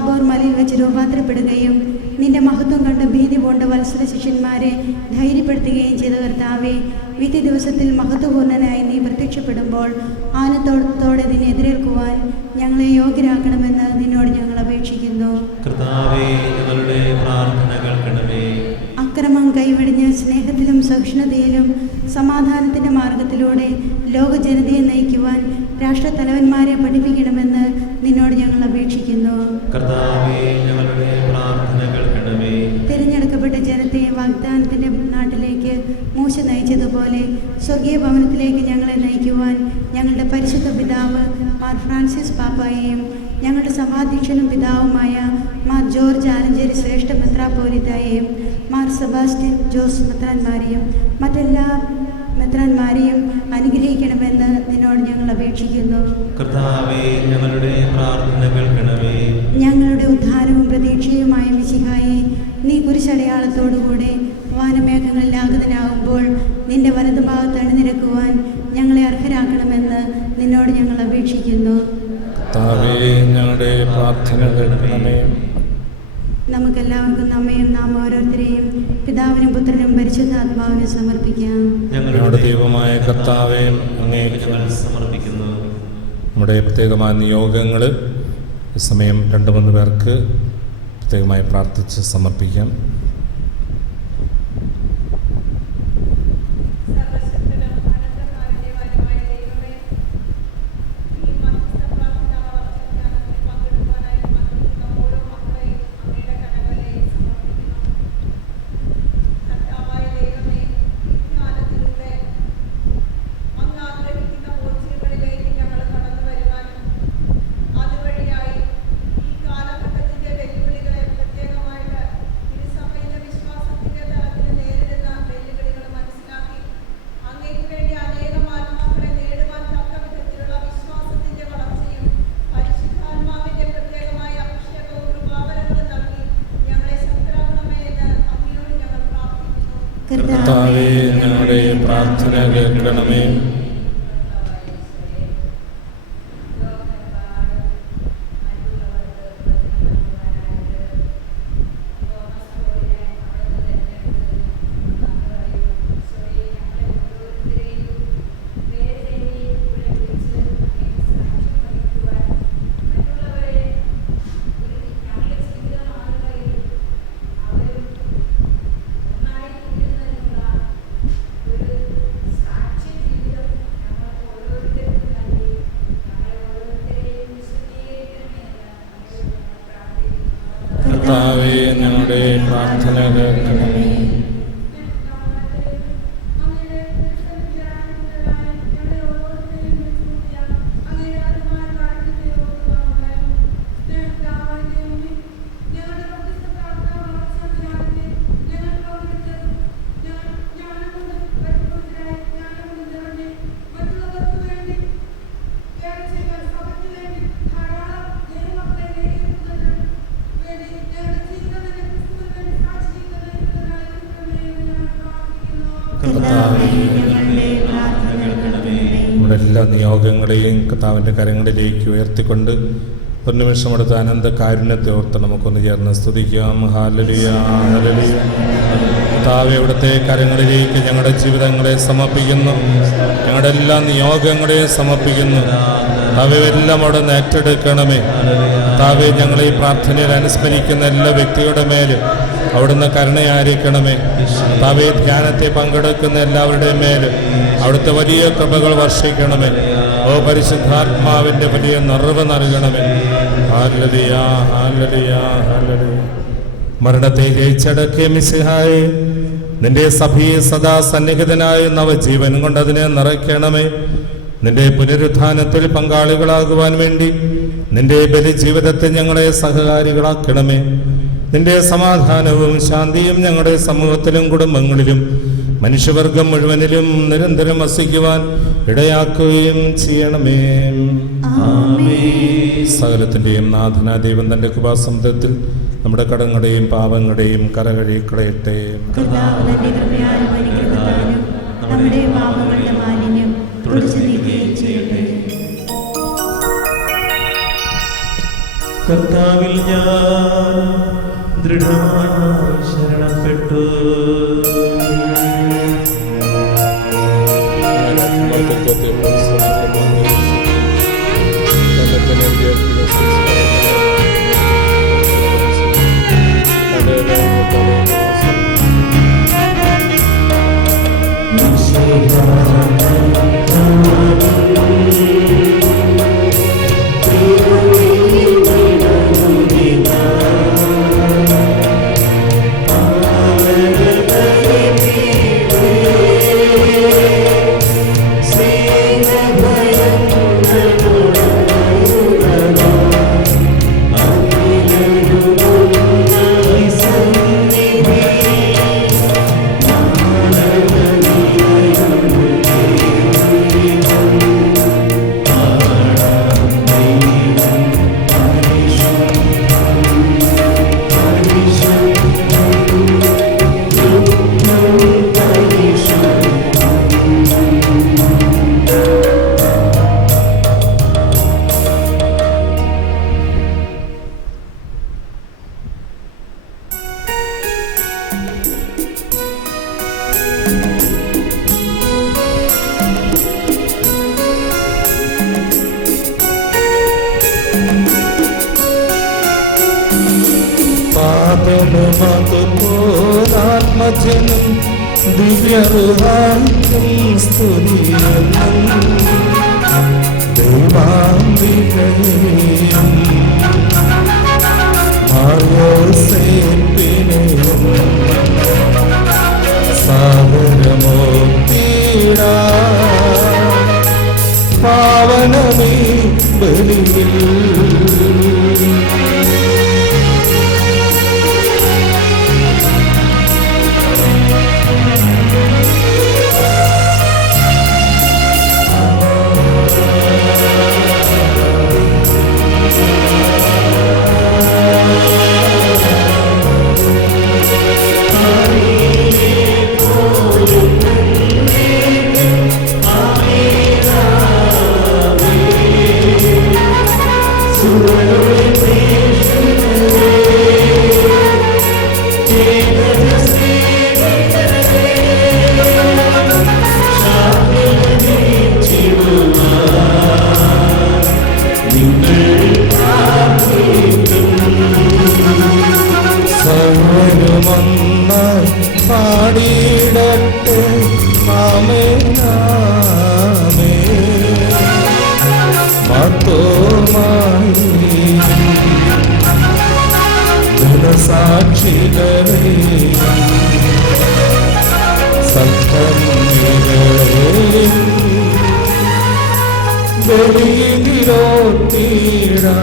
താബോർ മലയിൽ വെച്ച് രൂപാന്തരപ്പെടുകയും നിന്റെ മഹത്വം കണ്ട് ഭീതി പൂണ്ട വത്സര ശിഷ്യന്മാരെ ധൈര്യപ്പെടുത്തുകയും ചെയ്ത കർത്താവേ, വിധി ദിവസത്തിൽ മഹത്വപൂർണനായി നീ പ്രത്യക്ഷപ്പെടുമ്പോൾ ആനന്ദത്തോടെ നിന്നെ എതിരേൽക്കുവാൻ ഞങ്ങളെ യോഗ്യരാക്കണമെന്ന് നിന്നോട് ഞങ്ങൾ അപേക്ഷിക്കുന്നു. കർത്താവേ, ഞങ്ങളുടെ പ്രാർത്ഥന കേൾക്കണമേ. അക്രമം കൈവെടിഞ്ഞ് സ്നേഹത്തിലും സഹിഷ്ണുതയിലും സമാധാനത്തിൻ്റെ മാർഗത്തിലൂടെ ലോക ജനതയെ നയിക്കുവാൻ രാഷ്ട്രത്തലവന്മാരെ പഠിപ്പിക്കണമെന്ന് നിന്നോട് ഞങ്ങൾ അപേക്ഷിക്കുന്നു. കർത്താവേ, ഞങ്ങളുടെ പ്രാർത്ഥന കേൾക്കണമേ. തിരഞ്ഞെടുക്കപ്പെട്ട ജനത്തെ വാഗ്ദാനത്തിൻ്റെ നാട്ടിലേക്ക് മൂശ നയിച്ചതുപോലെ സ്വർഗീയ ഭവനത്തിലേക്ക് ഞങ്ങളെ നയിക്കുവാൻ ഞങ്ങളുടെ പരിശുദ്ധ പിതാവ് മാർ ഫ്രാൻസിസ് പാപ്പായെയും ഞങ്ങളുടെ സഭാധ്യക്ഷനും പിതാവുമായ മാർ ജോർജ് ആലഞ്ചേരി ശ്രേഷ്ഠ മെത്രാപ്പോലിത്തായെയും മാർ സെബാസ്റ്റ്യൻ ജോസ് മെത്രാന്മാരെയും മറ്റെല്ലാ മെത്രാന്മാരെയും അനുഗ്രഹിക്കണമെന്ന് നിന്നോട് ഞങ്ങൾ അപേക്ഷിക്കുന്നു. കർത്താവേ, ഞങ്ങളുടെ പ്രാർത്ഥന കേൾക്കണമേ. ഞങ്ങളുടെ ഉദ്ധാരവും പ്രതീക്ഷയുമായ മിശിഹായെ, നീ കുരിശടയാളത്തോടുകൂടെ വാനമേഘങ്ങളിൽ ആഗതനാകുമ്പോൾ നിന്റെ വലതുഭാഗത്ത് അണിനിരക്കുവാൻ ഞങ്ങളെ അർഹരാക്കണമെന്ന് നിന്നോട് ഞങ്ങൾ അപേക്ഷിക്കുന്നു. ഞങ്ങളുടെ പ്രാർത്ഥന കേൾക്കണമേ. നമുക്കെല്ലാവർക്കും നമ്മയും നാം ഓരോരുത്തരെയും പിതാവിനും പുത്രനും പരിശുദ്ധാത്മാവിനും സമർപ്പിക്കാം. ഞങ്ങളുടെ ദൈവമായ കർത്താവേ, അങ്ങേക്ക് സമർപ്പിക്കുന്നു. നമ്മുടെ പ്രത്യേകമായ നിയോഗങ്ങൾ ഈ സമയം 2-3 പേർക്ക് പ്രത്യേകമായി പ്രാർത്ഥിച്ച് സമർപ്പിക്കാം. കർത്താവേ, ഞങ്ങളുടെ പ്രാർത്ഥന കേൾക്കണമേ. കർത്താവേ, ഞങ്ങളുടെ പ്രാർത്ഥന കേൾക്കണമേ. നമ്മുടെ എല്ലാ നിയോഗങ്ങളെയും കർത്താവിൻ്റെ കരങ്ങളിലേക്ക് ഉയർത്തിക്കൊണ്ട് ഒരു നിമിഷം അടുത്ത അനന്ത കാരുണ്യത്തെ ഓർത്ത് നമുക്കൊന്ന് ചേർന്ന് സ്തുതിക്കാം. Hallelujah, hallelujah. കർത്താവേ, അവിടുത്തെ കരങ്ങളിലേക്ക് ഞങ്ങളുടെ ജീവിതങ്ങളെ സമർപ്പിക്കുന്നു, ഞങ്ങളുടെ എല്ലാ നിയോഗങ്ങളെയും സമർപ്പിക്കുന്നു. കർത്താവേ, എല്ലാം അവിടെ നിന്ന് ഏറ്റെടുക്കണമേ. കർത്താവേ, ഞങ്ങളെ ഈ പ്രാർത്ഥനയിൽ അനുസ്മരിക്കുന്ന എല്ലാ വ്യക്തികളുടെ മേലും അവിടുന്ന് കരുണയായിരിക്കണമേ. കർത്താവേ, ധ്യാനത്തെ പങ്കെടുക്കുന്ന എല്ലാവരുടെയും മേലും അവിടുത്തെ വലിയ കൃപകൾ വർഷിക്കണമേ. ഓ പരിശുദ്ധാത്മാവിൻ്റെ വലിയ നിറവ് നൽകണമേ. Hallelujah, hallelujah, hallelujah. മരണത്തെ ജയിച്ചടക്കിയ മിശിഹായേ, നിന്റെ സഭയെ സദാ സന്നിഹിതനായ നവജീവൻ കൊണ്ട് അതിനെ നിറയ്ക്കണമേ. നിന്റെ പുനരുത്ഥാനത്തിൽ പങ്കാളികളാകുവാൻ വേണ്ടി നിന്റെ ബലിജീവിതത്തെ ഞങ്ങളെ സഹകാരികളാക്കണമേ. നിന്റെ സമാധാനവും ശാന്തിയും ഞങ്ങളുടെ സമൂഹത്തിലും കുടുംബങ്ങളിലും മനുഷ്യവർഗം മുഴുവനിലും നിരന്തരം വസിക്കുവാൻ ഇടയാക്കുകയും ചെയ്യണമേ. സകലത്തിൻ്റെയും നാഥനായ ദൈവം തൻ്റെ കൃപാസമുദ്രത്തിൽ നമ്മുടെ കടങ്ങളുടെയും പാപങ്ങളുടെയും കരകഴുകിക്കളയട്ടെ. കർത്താവിൽ ഞാൻ ദൃഢമായി ശരണപ്പെട്ടു. പാപമതുപോലാത്മജനം ദിവ്യറുഹായിക്കും സ്തുതിയെന്നും ദൈവാംബികയെയും മാർയോസേപ്പിനെയും സാഗരമോ തീരാ പാവനമേ ബലിയിൽ പാടിയിടട്ടെ ആമേനാമേ മത്തോമായി സാക്ഷികളെ സത്കർമ്മികളെ ബലിയിലോ തീരാ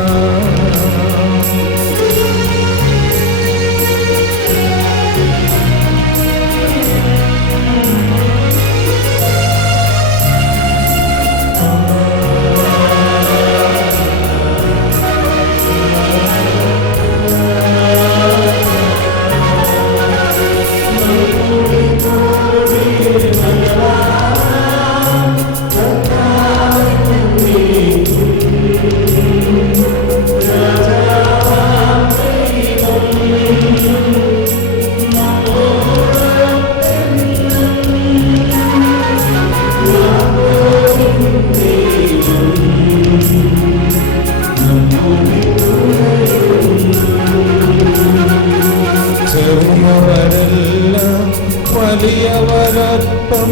ചെറുമവരെല്ലാം വലിയവരൊപ്പം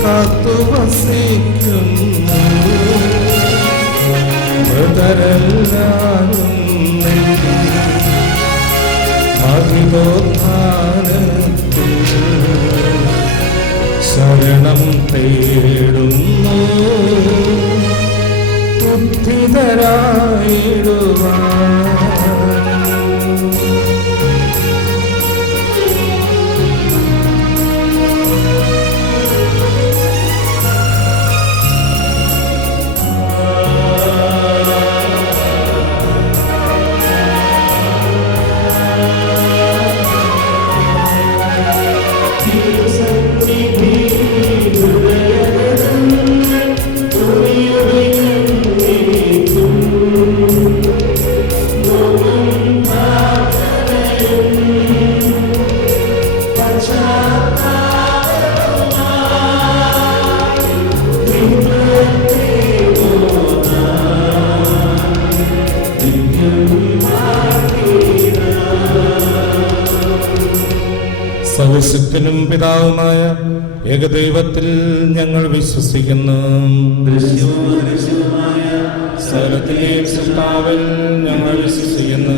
കാത്തുവസിക്കുന്നു മൃതരെല്ലാരും മഹിമോദ്ധാനത്തിൽ ശരണം തേടുന്നു ഉദ്ധിതരായിടുവാൻ സർവശക്തനും പിതാവുമായ ഏകദൈവത്തിൽ ഞങ്ങൾ വിശ്വസിക്കുന്നു. സകലത്തിന്റെയും സൃഷ്ടാവിൽ ഞങ്ങൾ വിശ്വസിക്കുന്നു.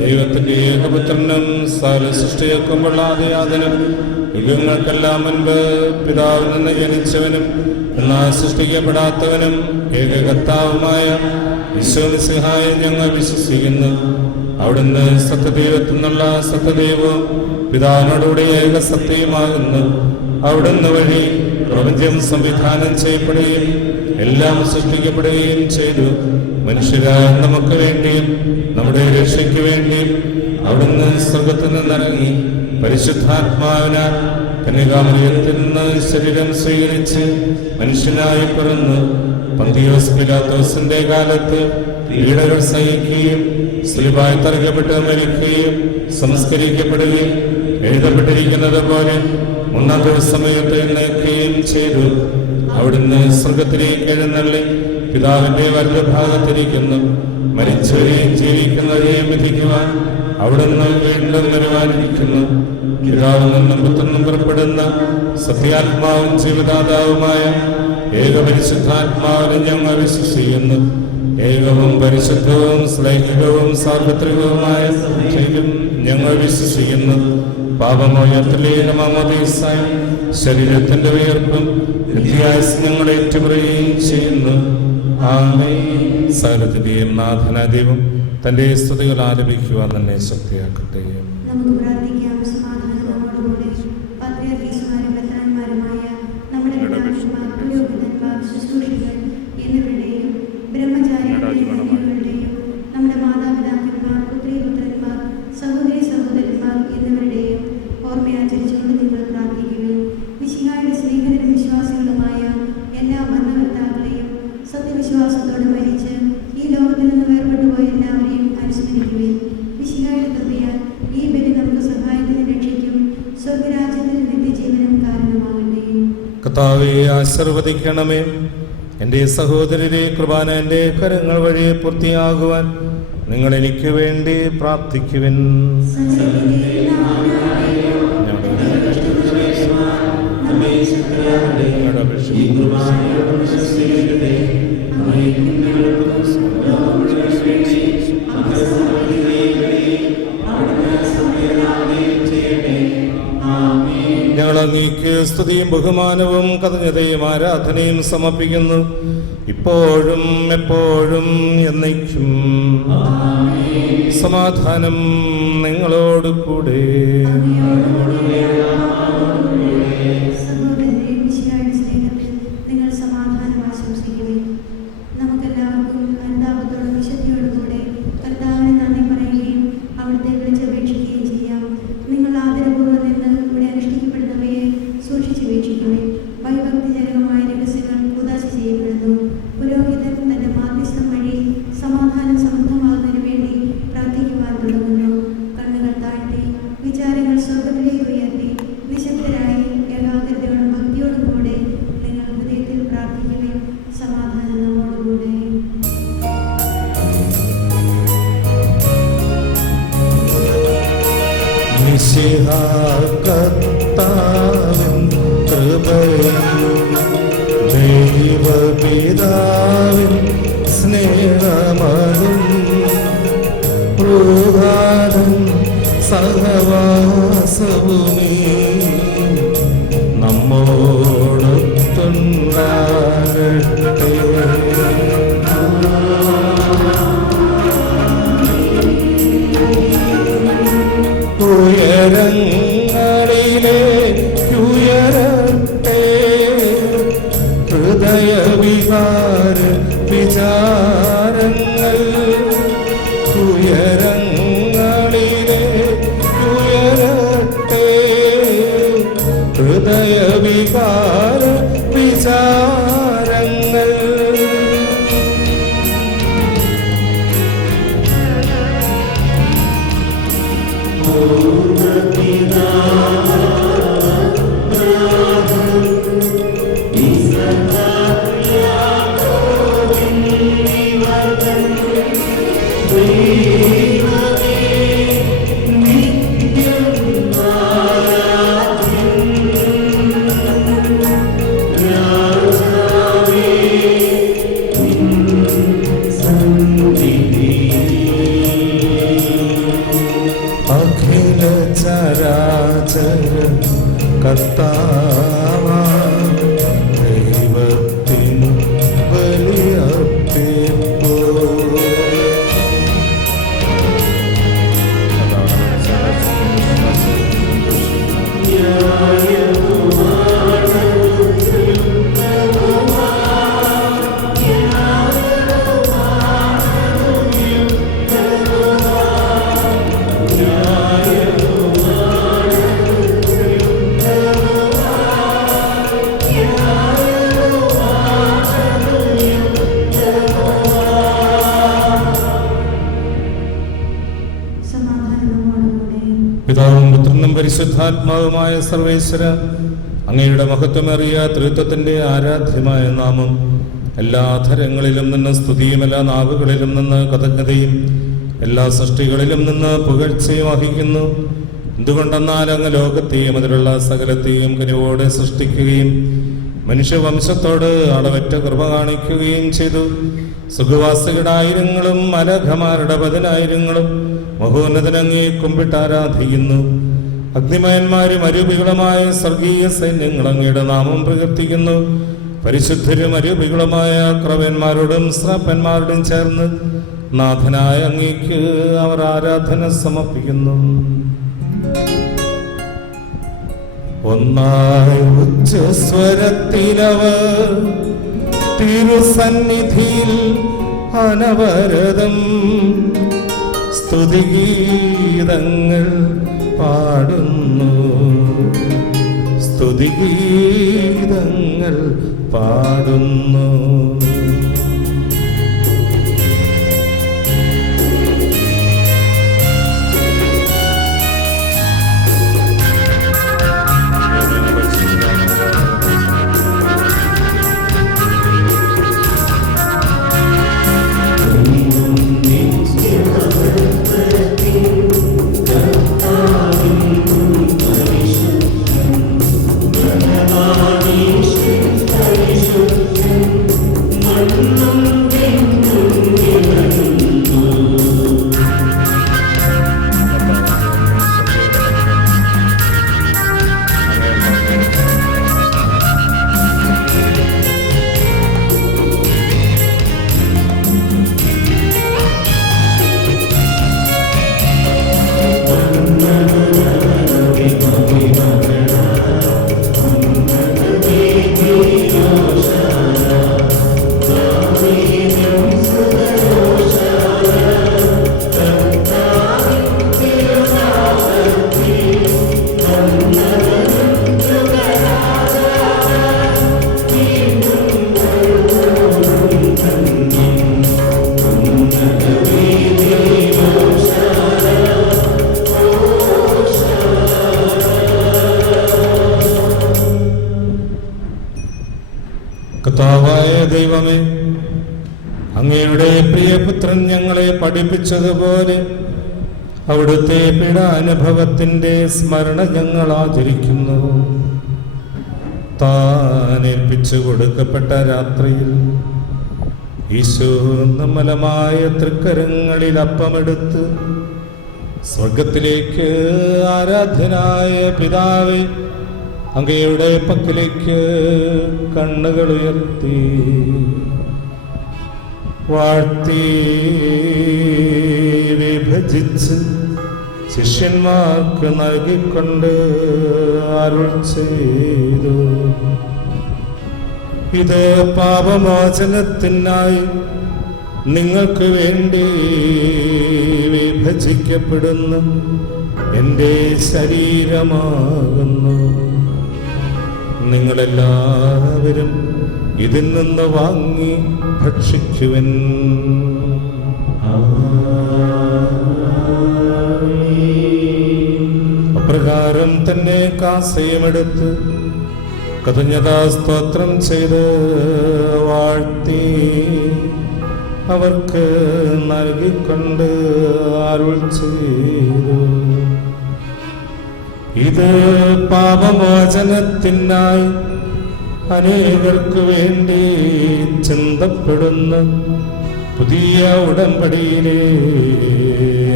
ദൈവത്തിന്റെ ഏകപുത്രനും സകല സൃഷ്ടികൾക്കും കൊള്ളാതെ യാതനും യുഗങ്ങൾക്കെല്ലാം മുൻപ് പിതാവിൽ നിന്ന് ജനിച്ചവനും എന്നാൽ സൃഷ്ടിക്കപ്പെടാത്തവനും ഏകകർത്താവുമായ ഈശോമിശിഹായെ ഞങ്ങൾ വിശ്വസിക്കുന്നു. അവിടുന്ന് സത്യദൈവത്തിൽ നിന്നുള്ള സത്യദൈവവും പിതാവിനോടുകൂടി ഏക സത്യമാകുന്നു. അവിടുന്ന് വഴി പ്രപഞ്ചം സംവിധാനം ചെയ്യപ്പെടുകയും എല്ലാം സൃഷ്ടിക്കപ്പെടുകയും ചെയ്തു. മനുഷ്യരായ നമുക്ക് വേണ്ടിയും നമ്മുടെ രക്ഷയ്ക്ക് വേണ്ടിയും അവിടുന്ന് സ്വർഗത്തിൽ നിന്നിറങ്ങി പരിശുദ്ധാത്മാവിനാൽ കന്യകാമറിയത്തിൽ നിന്ന് ശരീരം സ്വീകരിച്ച് മനുഷ്യനായി പിറന്നു. പന്തിയോസ് പിലാത്തോസിന്റെ കാലത്ത് പീഡകൾ സഹിക്കുകയും സ്ലിബായി തറയ്ക്കപ്പെട്ട് മരിക്കുകയും സംസ്കരിക്കപ്പെടുകയും എഴുതപ്പെട്ടിരിക്കുന്നത് പോലെ മൂന്നാം ദിവസം എഴുന്നേൽക്കുകയും ചെയ്തു. അവിടുന്ന് സ്വർഗത്തിലേക്ക് എഴുന്നള്ളി പിതാവിന്റെ വലതുഭാഗത്തിരിക്കുന്നു. മരിച്ചവരെയും ജീവിക്കുന്നവരെയും വിധിക്കുവാൻ അവിടുന്ന് വീണ്ടും വരുവാനിരിക്കുന്നു. പിതാവിൽ നിന്നും പുത്രനും പുറപ്പെടുന്ന സത്യാത്മാവും ജീവദാതാവുമായ ഏകപരിശുദ്ധാത്മാവിനെ ഞങ്ങൾ വിശ്വസിക്കുന്നു. ഏകവും പരിശുദ്ധവും ശ്ലൈഹികവും സാർവത്രികവുമായ സഭയിലും ഞങ്ങൾ വിശ്വസിക്കുന്നു. പാപമോചനത്തിലേകമാമോദീസായും ശരീരത്തിന്റെ ഉയർപ്പും നിത്യായുസ്സ് ഞങ്ങൾ ഏറ്റുപറയുകയും ചെയ്യുന്നു. ആമേൻ. സകലത്തിന്റെയും നാഥനായ ദൈവം തന്റെ സ്തുതികൾ ആലപിക്കുവാൻ തന്നെ ശക്തിയാക്കട്ടെ. നമുക്ക് പ്രാർത്ഥിക്കാം. സമാധാനത്തോടുകൂടി പത്രിയർക്കീസുമാരും മെത്രാന്മാരുമായ നമ്മുടെ പിതാക്കന്മാർ, പുരോഹിതന്മാർ, ശുശ്രൂഷികൾ എന്നിവരുടെയും ബ്രഹ്മചാരികളുടെയും നമ്മുടെ മാതാപിതാക്കന്മാർ, പുത്രീപുത്രന്മാർ, സഹോദരി സഹോദരന്മാർ എന്നിവരുടെയും ഓർമ്മയാചരിച്ചുകൊണ്ട് നിങ്ങൾ പ്രാർത്ഥിക്കുകയും മിശിഹായുടെ സ്നേഹിതരും വിശ്വാസികളുമായ എല്ലാ ഭരണകർത്താക്കളെയും സത്യവിശ്വാസത്തോടെ മരിച്ച് ഈ ലോകത്തിൽ നിന്ന് വേർപെട്ടുപോയ എല്ലാവരെയും അനുസ്മരിക്കുകയും മിശിഹായുടെ കൃപയാൽ ഈ ബലി നമുക്ക് സഹായത്തിനും രക്ഷയ്ക്കും സ്വർഗരാജ്യത്തിന് നിത്യജീവനും കാരണമാകട്ടെ. കർത്താവേ, ആശീർവദിക്കണമേ. എൻ്റെ സഹോദരരെ, കുർബാന എൻ്റെ കരങ്ങൾ വഴി പൂർത്തിയാകുവാൻ നിങ്ങൾ എനിക്ക് വേണ്ടി പ്രാർത്ഥിക്കുവിൻ. ഞങ്ങൾ അങ്ങേക്ക് സ്തുതിയും ബഹുമാനവും കൃതജ്ഞതയും ആരാധനയും സമർപ്പിക്കുന്നു, ഇപ്പോഴും എപ്പോഴും എന്നേക്കും. സമാധാനം നിങ്ങളോട് കൂടെ. കർത്താവിൻ കൃപയും ദൈവപിതാവിൻ സ്നേഹമതും പ്രധാനം സഹവാസവുമേ നമ്മോടൊത്തുണ്ടാകട്ടെ. ഉയരങ്ങളിലേക്കുയരട്ടെ ഹൃദയവികാര വിചാരങ്ങൾ. ഉയരങ്ങളിലേക്കുയരട്ടെ ഹൃദയവികാര വിചാരങ്ങൾ. കർത്താവാ ദൈവത്തിനു ബലിയർപ്പിപ്പൂ. പിതാവും പുത്രനും പരിശുദ്ധാത്മാവുമായ സർവേശ്വര, അങ്ങയുടെ മഹത്വമേറിയ ത്രിത്വത്തിന്റെ ആരാധ്യമായ നാമം എല്ലാ അധരങ്ങളിലും നിന്ന് സ്തുതിയും എല്ലാ നാവുകളിലും നിന്ന് കൃതജ്ഞതയും എല്ലാ സൃഷ്ടികളിലും നിന്ന് പുകഴ്ചയും വഹിക്കുന്നു. എന്തുകൊണ്ടെന്നാൽ അങ്ങ് ലോകത്തെയും അതിലുള്ള സകലത്തെയും കനിവോടെ സൃഷ്ടിക്കുകയും മനുഷ്യവംശത്തോട് അളവറ്റ കൃപ കാണിക്കുകയും ചെയ്തു. സുഖവാസികളുടെ ആയിരങ്ങളും അലഘമാരുടെ പതിനായിരങ്ങളും മഹോന്നതനങ്ങയെ കുമ്പിട്ട് ആരാധിക്കുന്നു. അഗ്നിമയന്മാരും അരൂപികളുമായ സ്വർഗീയ സൈന്യങ്ങൾ അങ്ങയുടെ നാമം പ്രകീർത്തിക്കുന്നു. പരിശുദ്ധരും അരൂപികളുമായ ക്രവന്മാരോടും ശ്രാപ്പന്മാരോടും ചേർന്ന് നാഥനായ അങ്ങേക്ക് അവർ ആരാധന സമർപ്പിക്കുന്നു. ഒന്നായി ഉച്ചസ്വരത്തിലവർ തിരുസന്നിധിയിൽ അനവരതം സ്തുതിഗീതങ്ങൾ പാടുന്നു, സ്തുതിഗീതങ്ങൾ പാടുന്നു. കർത്താവായ ദൈവമേ, അങ്ങയുടെ പ്രിയപുത്രൻ ഞങ്ങളെ പഠിപ്പിച്ചതുപോലെ അവിടുത്തെ പീഡാനുഭവത്തിന്റെ സ്മരണ ഞങ്ങൾ ആചരിക്കുന്നു. താൻ ഏൽപ്പിച്ചു കൊടുക്കപ്പെട്ട രാത്രിയിൽ ഈശോ നിർമ്മലമായ തൃക്കരങ്ങളിൽ അപ്പമെടുത്ത് സ്വർഗത്തിലേക്ക് ആരാധ്യനായ പിതാവേ അങ്ങയുടെ പക്കലേക്ക് കണ്ണുകൾ ഉയർത്തി വാഴ്ത്തി വിഭജിച്ച് ശിഷ്യന്മാർക്ക് നൽകിക്കൊണ്ട് അരുൾ ചെയ്തു. ഇത് പാപമോചനത്തിനായി നിങ്ങൾക്ക് വേണ്ടി വിഭജിക്കപ്പെടുന്ന എൻ്റെ ശരീരമാകുന്നു. നിങ്ങളെല്ലാവരും ഇതിൽ നിന്ന് വാങ്ങി ഭക്ഷിക്കുവൻ. അപ്രകാരം തന്നെ കാസയുമെടുത്ത് കൃതജ്ഞതാ സ്തോത്രം ചെയ്ത് വാഴ്ത്തി അവർക്ക് നൽകിക്കൊണ്ട് അരുൾ ചെയ്തു. ഇത് പാപമോചനത്തിനായി അനേകർക്ക് വേണ്ടി ചിന്തപ്പെടുന്ന പുതിയ ഉടമ്പടിയിലെ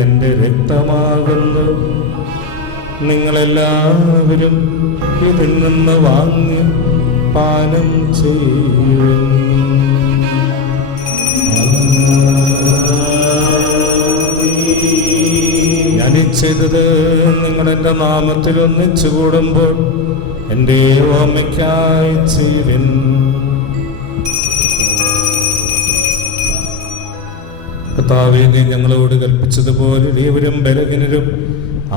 എൻ്റെ രക്തമാകുന്നു. നിങ്ങളെല്ലാവരും ഇതിൽ നിന്ന് വാങ്ങി പാനം ചെയ്യുവിൻ. ഞാനീ ചെയ്തത് നിങ്ങൾ എൻ്റെ നാമത്തിൽ ഒന്നിച്ചു കൂടുമ്പോൾ എൻ്റെ ഓർമ്മയ്ക്കായി ചെയ്യുവിൻ. കർത്താവേ, നീ ഞങ്ങളോട് കൽപ്പിച്ചതുപോലെ ഇവരും ബലഹീനരും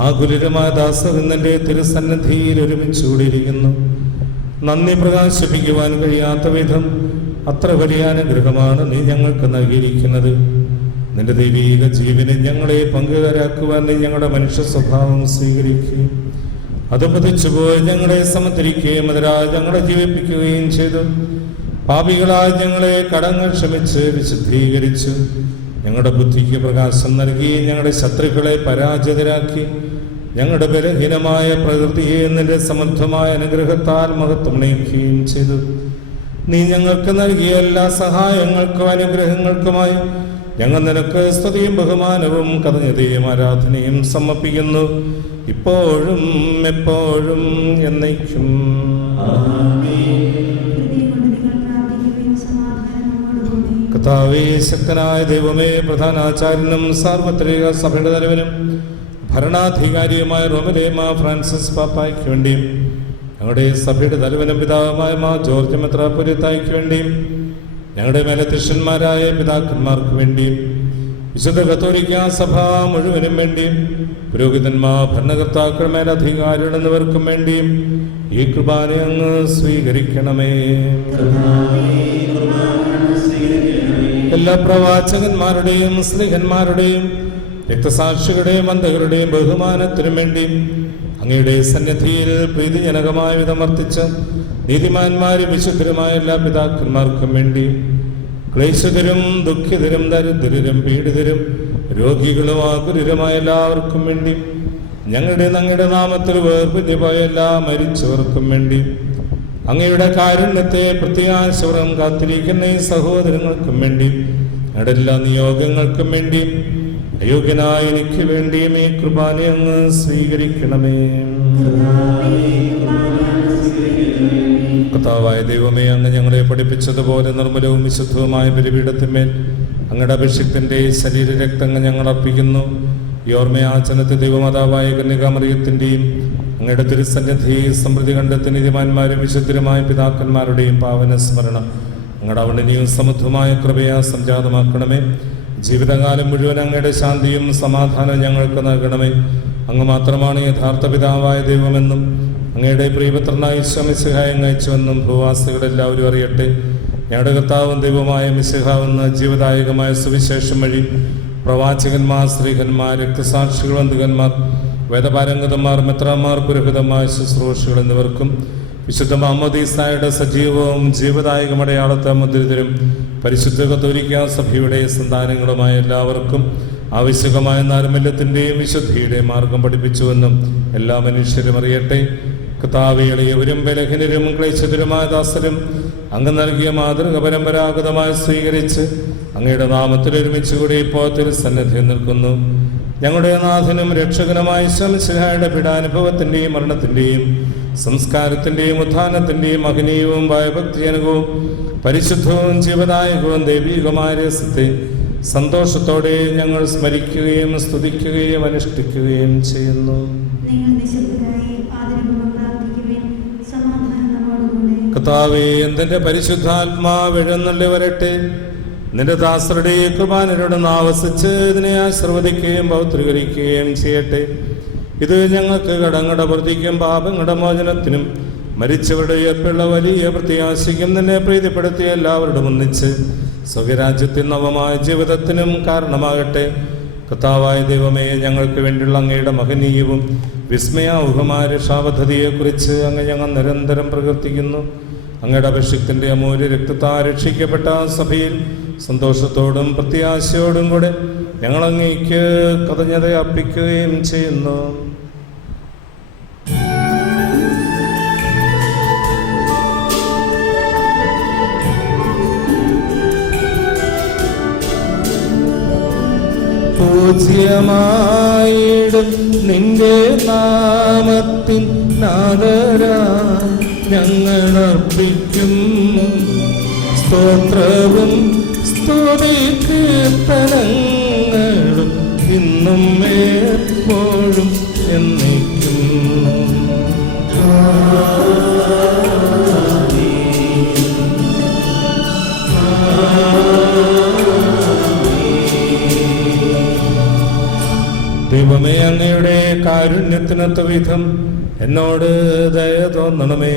ആകുലരുമായ ദാസർ നിന്റെ തിരുസന്നിധിയിൽ ഒരുമിച്ച് കൂടിയിരിക്കുന്നു. നന്ദി പ്രകാശിപ്പിക്കുവാൻ കഴിയാത്ത വിധം അത്ര വലിയ അനുഗ്രഹമാണ് നീ ഞങ്ങൾക്ക് നൽകിയിരിക്കുന്നത്. നിന്റെ ദൈവീക ജീവനെ ഞങ്ങളെ പങ്കുകാരാക്കുവാൻ നീ ഞങ്ങളുടെ മനുഷ്യ സ്വഭാവം സ്വീകരിക്കുകയും അത് പതിച്ചുപോയി ഞങ്ങളെ സമത്തിരിക്കുകയും അതിരായി ഞങ്ങളെ ജീവിപ്പിക്കുകയും ചെയ്തു. പാപികളായി ഞങ്ങളെ കടങ്ങൾ ക്ഷമിച്ച് വിശുദ്ധീകരിച്ചു. ഞങ്ങളുടെ ബുദ്ധിക്ക് പ്രകാശം നൽകി ഞങ്ങളുടെ ശത്രുക്കളെ പരാജിതരാക്കി. ഞങ്ങളുടെ ബലഹീനമായ പ്രകൃതിയെ നിന്റെ സമർത്ഥമായ അനുഗ്രഹത്താൽ മഹത്വമണിയിക്കുകയും ചെയ്തു. നീ ഞങ്ങൾക്ക് നൽകിയ എല്ലാ സഹായങ്ങൾക്കും അനുഗ്രഹങ്ങൾക്കുമായി ഞങ്ങൾ നിനക്ക് സ്തുതിയും ബഹുമാനവും കഥനതയും ആരാധനയും സമർപ്പിക്കുന്നു, ഇപ്പോഴും എപ്പോഴും എന്നേക്കും. കർത്താവേ, ശക്തനായ ദൈവമേ, പ്രധാനാചാര്യനും സാർവത്രിക സഭയുടെ തലവനും ഭരണാധികാരിയുമായ റോമലേമ ഫ്രാൻസിസ് പാപ്പായ്ക്ക് വേണ്ടിയും ഞങ്ങളുടെ സഭയുടെ തലവനും പിതാവുമായ മാ ജോർജ് മെത്രാപ്പൊലീത്തായ്ക്ക് വേണ്ടിയും ഞങ്ങളുടെ മേലധ്യക്ഷന്മാരായ പിതാക്കന്മാർക്ക് വേണ്ടിയും വിശുദ്ധ കത്തോലിക്കാ സഭ മുഴുവനും വേണ്ടിയും പുരോഹിതന്മാർ, ഭരണകർത്താക്കൾ, മേലധികാരികൾ എന്നിവർക്കും വേണ്ടിയും ഈ കുർബാന അങ്ങ് സ്വീകരിക്കണമേ. എല്ലാ പ്രവാചകന്മാരുടെയും സ്ലിഹന്മാരുടെയും രക്തസാക്ഷികളുടെയും അന്ധകരുടെയും ബഹുമാനത്തിനും വേണ്ടി അങ്ങയുടെ സന്നിധിയിൽ പ്രീതിജനകമായ വിധം വർത്തിച്ച നീതിമാന്മാരും വിശുദ്ധരുമായ എല്ലാ പിതാക്കന്മാർക്കും വേണ്ടി ക്ലേശിതരും ദുഃഖിതരും ദരിദ്രരും പീഡിതരും രോഗികളും ആകുലരുമായ എല്ലാവർക്കും വേണ്ടി ഞങ്ങളുടെ നാമത്തിൽ വേർപിരിഞ്ഞു പോയ എല്ലാ മരിച്ചവർക്കും വേണ്ടി അങ്ങയുടെ കാരുണ്യത്തെ പ്രത്യാശപൂർവ്വം കാത്തിരിക്കുന്ന ഈ സഹോദരങ്ങൾക്കും വേണ്ടി ഞങ്ങളുടെ എല്ലാ നിയോഗങ്ങൾക്കും വേണ്ടി അയോഗ്യനായ എനിക്ക് വേണ്ടിയും ഈ കുർബാന അങ്ങ് സ്വീകരിക്കണമേ. കർത്താവായ ദൈവമേ, അങ്ങ് ഞങ്ങളെ പഠിപ്പിച്ചതുപോലെ നിർമ്മലവും വിശുദ്ധവുമായ ബലിപീഠത്തിന്മേൽ അങ്ങയുടെ അഭിഷേകത്തിന്റെ ശരീരരക്തങ്ങൾ ഞങ്ങൾ അർപ്പിക്കുന്നു. ഈ ഓർമ്മയാചനത്തെ ദൈവമാതാവായ കന്യകാമറിയത്തിന്റെയും അങ്ങയുടെ തിരുസന്നിധി സമൃദ്ധി കണ്ടെത്തി നീതിമാന്മാരും വിശുദ്ധരുമായ പിതാക്കന്മാരുടെയും പാവന സ്മരണ അങ്ങയുടെ അവിടനെയും സമൃദ്ധമായ കൃപയാ സംജാതമാക്കണമേ. ജീവിതകാലം മുഴുവൻ അങ്ങയുടെ ശാന്തിയും സമാധാനവും ഞങ്ങൾക്ക് നൽകണമേ. അങ്ങ് മാത്രമാണ് യഥാർത്ഥ പിതാവായ ദൈവമെന്നും അങ്ങയുടെ പ്രിയപുത്രനായ ഈശോ മിശിഹായെ അയച്ചുവെന്നും ഭൂവാസികളെല്ലാവരും അറിയട്ടെ. ഞങ്ങളുടെ കർത്താവും ദൈവമായ മിശിഹാവെന്ന ജീവദായകമായ സുവിശേഷം വഴി പ്രവാചകന്മാർ, സ്ത്രീഹന്മാർ, രക്തസാക്ഷികൾ, വന്ദകന്മാർ, വേദപാരംഗതന്മാർ, മെത്രാന്മാർ, പുരോഹിതന്മാർ, ശുശ്രൂഷകൾ എന്നിവർക്കും വിശുദ്ധ മാമോദീസായുടെ സജീവവും ജീവദായകമടയാളത്തെ മുദ്രിതരും പരിശുദ്ധ കത്തോലിക്കാ സഭയുടെ സന്താനങ്ങളുമായ എല്ലാവർക്കും ആവശ്യകമായ നൈർമല്യത്തിൻ്റെയും വിശുദ്ധിയുടെയും മാർഗം പഠിപ്പിച്ചുവെന്നും എല്ലാ മനുഷ്യരും അറിയട്ടെ. കർത്താവേ, എളിയവരും ബലഹീനരും ക്ലേശിതരുമായ ദാസരും അങ്ങ് നൽകിയ മാതൃക പരമ്പരാഗതമായി സ്വീകരിച്ച് അങ്ങയുടെ നാമത്തിൽ ഒരുമിച്ച് കൂടി ഇപ്പോൾ തിരുസന്നിധിയിൽ നിൽക്കുന്നു. ഞങ്ങളുടെ നാഥനും രക്ഷകനുമായ ഈശോ മിശിഹായുടെ പീഡാനുഭവത്തിൻ്റെയും മരണത്തിൻ്റെയും സംസ്കാരത്തിൻ്റെയും ഉത്ഥാനത്തിൻ്റെയും മഹനീയവും ഭയഭക്തിജനകവും പരിശുദ്ധവും ജീവദായകവും ദൈവികമായ രഹസ്യത്തെ സന്തോഷത്തോടെ ഞങ്ങൾ സ്മരിക്കുകയും സ്തുതിക്കുകയും അനുഷ്ഠിക്കുകയും ചെയ്യുന്നു. കർത്താവേ, എന്തിന്റെ പരിശുദ്ധാത്മാവ് എഴുന്നള്ളി വരട്ടെ. നിന്റെ ദാസരുടെ കുർബാനയോട് ആവസിച്ച് ഇതിനെ ആശീർവദിക്കുകയും പൗത്രീകരിക്കുകയും ചെയ്യട്ടെ. ഇത് ഞങ്ങൾക്ക് കടങ്ങളുടെ പ്രതിക്കും പാപങ്ങളുടെ മോചനത്തിനും മരിച്ചവരുടെ ഉയർപ്പുള്ള വലിയ പ്രത്യാശയ്ക്കും നിന്നെ പ്രീതിപ്പെടുത്തിയ എല്ലാവരുടെ ഒന്നിച്ച് സ്വകരാജ്യത്തിൽ നവമായ ജീവിതത്തിനും കാരണമാകട്ടെ. കർത്താവായ ദൈവമേ, ഞങ്ങൾക്ക് വേണ്ടിയുള്ള അങ്ങയുടെ മഹനീയവും വിസ്മയാവുഹമായ രക്ഷാപദ്ധതിയെക്കുറിച്ച് അങ്ങ് ഞങ്ങൾ നിരന്തരം പ്രകീർത്തിക്കുന്നു. അങ്ങയുടെ അഭിഷേകത്തിന്റെ അമൂല്യ രക്തത്താൽ രക്ഷിക്കപ്പെട്ട സഭയിൽ സന്തോഷത്തോടും പ്രത്യാശയോടും കൂടെ ഞങ്ങൾ അങ്ങേക്ക് കൃതജ്ഞത അർപ്പിക്കുകയും ചെയ്യുന്നു. പൂജ്യമായിടും നിന്റെ നാമത്തിൻ നാദരായി ഞങ്ങളർപ്പിക്കും സ്തോത്രവും സ്തുതി കീർത്തനങ്ങളും ഇന്നും എപ്പോഴും എന്നേക്കും. ദൈവമേ, അങ്ങയുടെ കാരുണ്യത്തിനൊത്ത വിധം എന്നോട് ദയ തോന്നണമേ.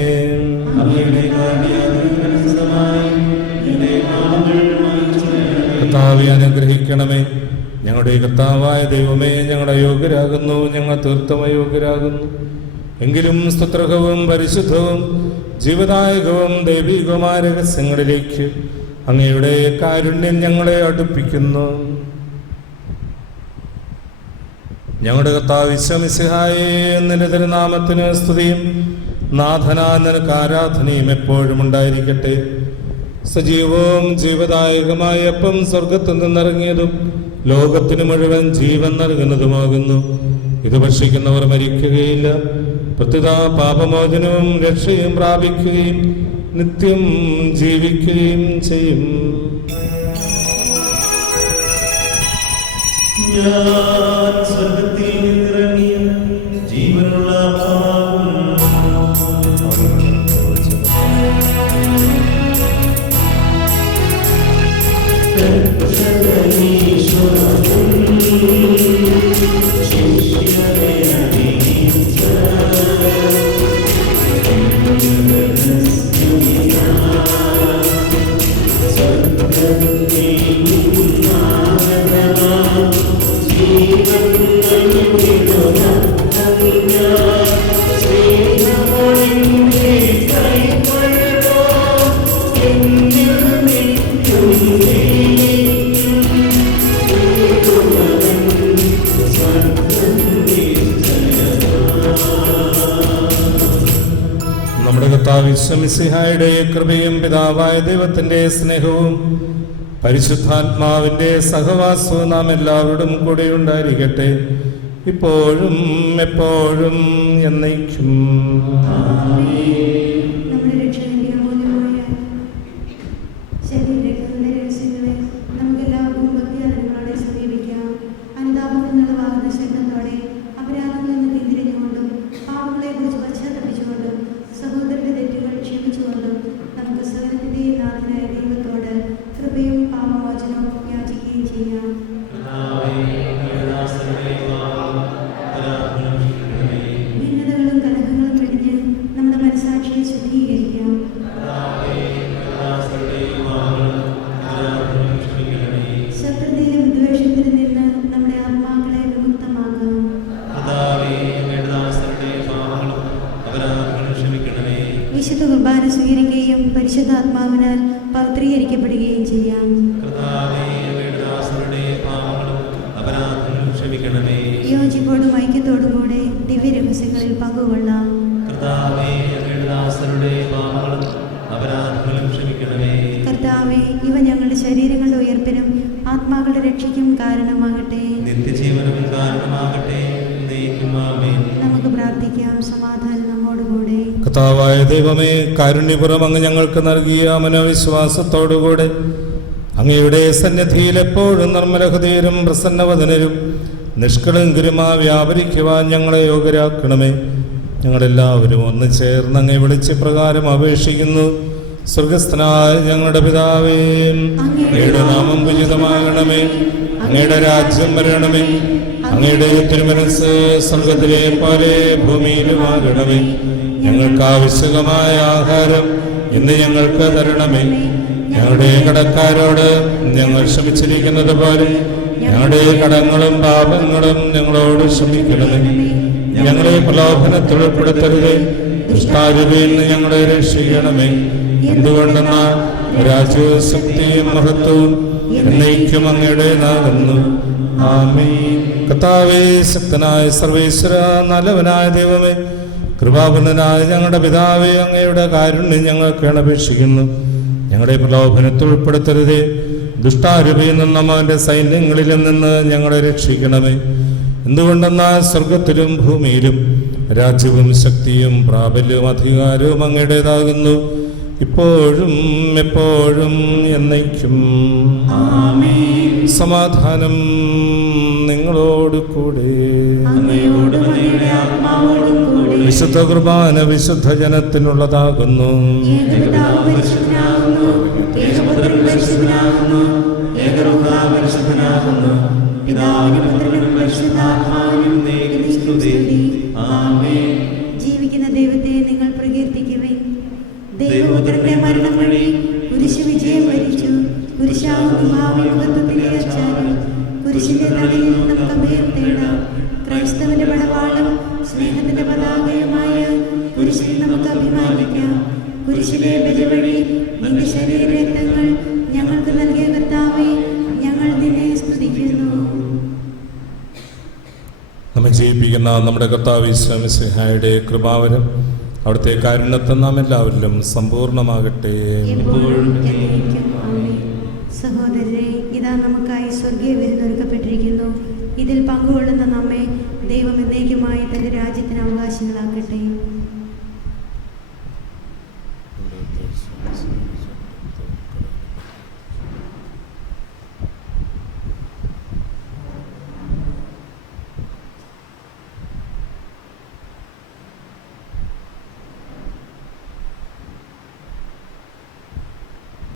കർത്താവേ, അനുഗ്രഹിക്കണമേ. ഞങ്ങളുടെ കർത്താവായ ദൈവമേ, ഞങ്ങളുടെ യോഗ്യരാകുന്നു, ഞങ്ങൾ തീർത്തും അയോഗ്യരാകുന്നു. എങ്കിലും സ്തുത്രകവും പരിശുദ്ധവും ജീവദായകവും ദൈവികവുമായ രഹസ്യങ്ങളിലേക്ക് അങ്ങയുടെ കാരുണ്യം ഞങ്ങളെ അടുപ്പിക്കുന്നു. ഞങ്ങളുടെ കർത്താവ് ഈശോമിശിഹായേ, നിന്റെ തിരുനാമത്തിന് സ്തുതിയും നാഥനായ നിനക്ക് ആരാധനയും എപ്പോഴും ഉണ്ടായിരിക്കട്ടെ. സജീവവും ജീവദായകമായ അപ്പം സ്വർഗത്തിൽ നിന്നിറങ്ങിയതും ലോകത്തിന് മുഴുവൻ ജീവൻ നൽകുന്നതുമാകുന്നു. ഇത് ഭക്ഷിക്കുന്നവർ മരിക്കുകയില്ല, പ്രത്യുത പാപമോചനവും രക്ഷയും പ്രാപിക്കുകയും നിത്യം ജീവിക്കുകയും ചെയ്യും. ഞാൻ സ്വർഗ്ഗത്തിൽ നിന്നിറങ്ങിയ ജീവനുള്ള ഈശോമിശിഹായുടെ കൃപയും പിതാവായ ദൈവത്തിന്റെ സ്നേഹവും പരിശുദ്ധാത്മാവിന്റെ സഹവാസവും നാം എല്ലാവരോടും കൂടെ ഉണ്ടായിരിക്കട്ടെ, ഇപ്പോഴും എപ്പോഴും എന്നേക്കും. നമ്മുടെ രക്ഷകന്റെ അമൂല്യമായ ശരീരങ്ങളുടെ രഹസ്യങ്ങളെ നമുക്കെല്ലാവർക്കും ഭക്തിയാദരങ്ങളോടെ സമീപിക്കാം. അനുതാപം എന്നുള്ളതാകുന്ന ശബ്ദത്തോടെ അപരാധങ്ങളിൽ നിന്ന് പിന്തിരിഞ്ഞുകൊണ്ടും പാപങ്ങളെ കുറിച്ച് പശ്ചാത്തപിച്ചുകൊണ്ടും സഹോദരന്റെ തെറ്റുകൾ ക്ഷമിച്ചുകൊണ്ടും നമുക്ക് സകലത്തിന്റെയും നാഥനായ ദൈവത്തോട് കൃപയും പാപമോചനവും യാചിക്കുകയും ചെയ്യാം. ഭിന്നതകളും കലഹങ്ങളും വെടിഞ്ഞ് നമ്മുടെ മനസാക്ഷിയെ ശുദ്ധീകരിക്കാം. ശത്രുതയിലും വിദ്വേഷത്തിലും നിന്ന് നമ്മുടെ ആത്മാക്കളെ വിമുക്തമാക്കാം. വിശുദ്ധ കുർബാന സ്വീകരിക്കുകയും പരിശുദ്ധാത്മാവിനാൽ പവിത്രീകരിക്കപ്പെടുകയും ചെയ്യാം. യോജിപ്പോടും ഐക്യത്തോടും കൂടെ ദിവ്യരഹസ്യങ്ങളിൽ പങ്കുകൊള്ളാം. കർത്താവേ, ഇവ ഞങ്ങളുടെ ശരീരങ്ങളുടെ ഉയർപ്പിനും ആത്മാക്കളുടെ രക്ഷയ്ക്കും കാരണമാകട്ടെ. നിത്യജീവനും കാരണമാകട്ടെ. നമുക്ക് പ്രാർത്ഥിക്കാം. സമാധാനം നമ്മോടുകൂടെ. കർത്താവായ ദൈവമേ, കാരുണ്യപുറം അങ്ങ് ഞങ്ങൾക്ക് നൽകിയ മനോവിശ്വാസത്തോടുകൂടെ അങ്ങയുടെ സന്നിധിയിൽ എപ്പോഴും നിർമ്മലഹൃദയരും പ്രസന്നവദനരും നിഷ്കളങ്കരുമാ വ്യാപരിക്കുവാൻ ഞങ്ങളെ യോഗ്യരാക്കണമേ. ഞങ്ങളെല്ലാവരും ഒന്ന് ചേർന്ന് അങ്ങേ വിളിച്ച് പ്രകാരം അപേക്ഷിക്കുന്നു. സ്വർഗസ്ഥനായ ഞങ്ങളുടെ പിതാവേ, അങ്ങയുടെ നാമം പൂജിതമാകണമേ, അങ്ങയുടെ രാജ്യം വരണമേ, അങ്ങയുടെ തിരുമനസ്സ് സ്വർഗത്തിലെ പോലെ ഭൂമിയിലുമാകണമേ. ഞങ്ങൾക്ക് ആവശ്യകമായ ആഹാരം ഇന്ന് ഞങ്ങൾക്ക് തരണമേ. ഞങ്ങളുടെ കടക്കാരോട് ഞങ്ങൾ ക്ഷമിച്ചിരിക്കുന്നത് പോലെ ഞങ്ങളുടെ കടങ്ങളും പാപങ്ങളും ഞങ്ങളോട് ക്ഷമിക്കണമേ. ഞങ്ങളെ പ്രലോഭനത്തിൽ ഉൾപ്പെടുത്തരുതേ, ദുഷ്ടാരൂപിയിൽ നിന്ന് ഞങ്ങളെ രക്ഷിക്കണമേ. എന്തുകൊണ്ടെന്നാൽ രാജ്യവും ശക്തിയും മഹത്വവും എന്നേക്കും അങ്ങയുടേതാകുന്നു. ആമേൻ. കർത്താവേ, ശക്തനായ സർവേശ്വര, നല്ലവനായ ദൈവമേ, കൃപാപൂർണനായ ഞങ്ങളുടെ പിതാവേ, അങ്ങയുടെ കാരുണ്യം ഞങ്ങൾക്ക് അപേക്ഷിക്കുന്നു. ഞങ്ങളുടെ പ്രലോഭനത്തിൽ ഉൾപ്പെടുത്തരുതേ, ദുഷ്ടാരൂപിയിൽ നിന്നും അവൻ്റെ സൈന്യങ്ങളിലും നിന്ന് ഞങ്ങളെ രക്ഷിക്കണമേ. എന്തുകൊണ്ടെന്നാൽ സ്വർഗത്തിലും ഭൂമിയിലും രാജ്യവും ശക്തിയും പ്രാബല്യവും അധികാരവും അങ്ങയുടേതാകുന്നു, ഇപ്പോഴും എപ്പോഴും എന്നേക്കും. സമാധാനം നിങ്ങളോട് കൂടെ. വിശുദ്ധ കുർബാന വിശുദ്ധ ജനത്തിനുള്ളതാകുന്നു. ജീവിക്കുന്ന ദൈവത്തെ നിങ്ങൾ പ്രകീർത്തിക്കുവിൻ. ദൈവപുത്രന്റെ മരണം വഴി കുരിശ് വിജയം വരിച്ചു. കുരിശാവുന്ന ഭാവി മഹത്വത്തിന്റെ ആചാരം. കുരിശിന്റെ തലയിൽ നമുക്ക് അഭയം തേടാം. ക്രൈസ്തവന്റെ പടവാളും സ്നേഹത്തിന്റെ പതാകയുമായ കുരിശിൽ നമുക്ക് അഭിമാനിക്കാം. കുരിശിലെ ബലി വഴി നിന്റെ ശരീരരക്തങ്ങൾ ഞങ്ങൾക്ക് നൽകിയ കർത്താവേ, ഞങ്ങൾ നിന്നെ സ്തുതിക്കുന്നു. നമ്മെ ജീവിപ്പിക്കുന്ന നമ്മുടെ കർത്താവ് ഈശോ മിശിഹായുടെ കൃപാവരം അവിടുത്തെ കാരുണ്യത്തെ നാം എല്ലാവരിലും സമ്പൂർണ്ണമാകട്ടെ. സഹോദരരെ, ഇതാ നമുക്കായി സ്വർഗീയ വിരുന്നൊരുക്കപ്പെട്ടിരിക്കുന്നു. ഇതിൽ പങ്കുകൊള്ളുന്ന നമ്മെ ദൈവം എന്നേക്കുമായി തന്റെ രാജ്യത്തിന് അവകാശങ്ങളാക്കട്ടെ.